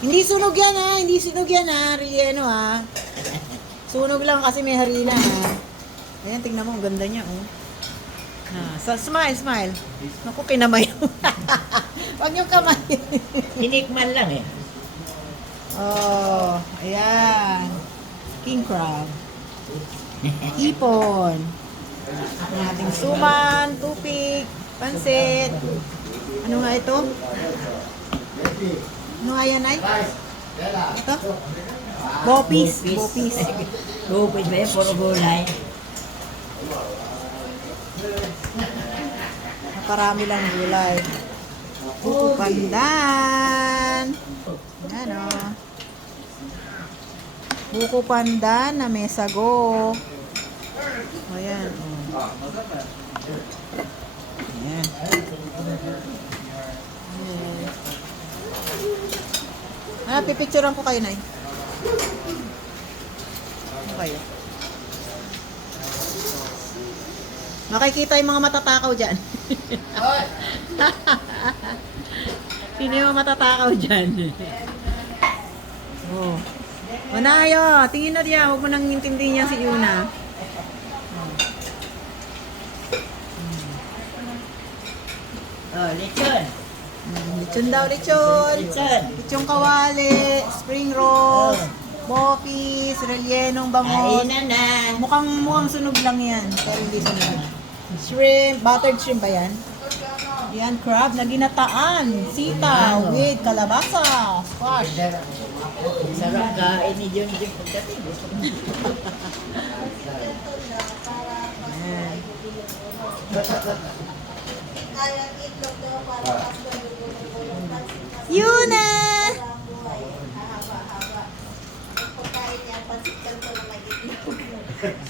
Hindi sunog yan ha. Hindi sunog yan ha. Relleno ha. Sunog lang kasi may harina ha. Ayan, tingnan mo. Ang ganda niya oh. Smile, smile. Naku, kinamay. Wag yung kamay. Tinikman lang eh. Oh, ayan. King crab. Ipon. Ang ating suman, tupig, pansit. Ano nga ito? Ano nga yan ay? Ito? Bopis. Bopis. Bupis ba yun? Puro gulay. Naparami lang gulay. Buko pandan. Ayan o. Buko pandan na may sago. Ayan. Ayan. Pipicturean ko kayo, Nay. Ano kayo? Makikita yung mga matatakaw dyan. Sino yung matatakaw dyan? Oh. Manayo, tingin na diyan. Huwag mo nang intindihin niya si Yuna. Oh, lechon. Lechon daw, lechon. Lechon. Lechon kawali, spring rolls, bopis, rellenong bangos. Kainan na. Mukhang sunog lang yan. Pero hindi sunog. Shrimp, buttered shrimp ba yan? Yan, crab na ginataan. Sitaw with kalabasa. Squash. Sarap kain ni John John pagdating. Ayan. Yuna!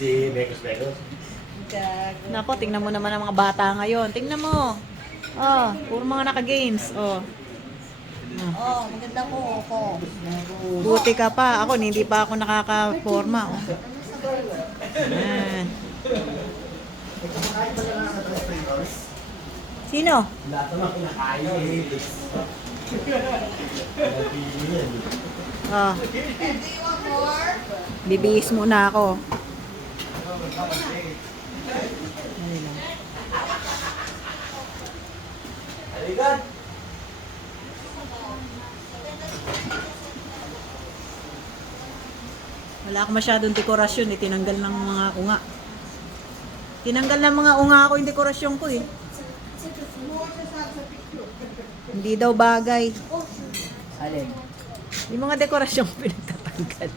Si Bekos Bekos. Nako, tingnan mo naman ang mga bata ngayon. Tingnan mo. Oh, puro mga naka-games. Oh. Oh, maganda ko ako. Buti ka pa. Ako, hindi pa ako nakaka-forma. Oh. Ayan. Sino? Lahat naman kinakain. Oh. Bibihis muna ako. Ayun lang. Aligan! Wala akong masyadong dekorasyon eh. Tinanggal ng mga unga. Tinanggal ng mga unga ako yung dekorasyon ko eh. Hindi daw bagay. Alin? Yung mga dekorasyon ko pinagtatanggal.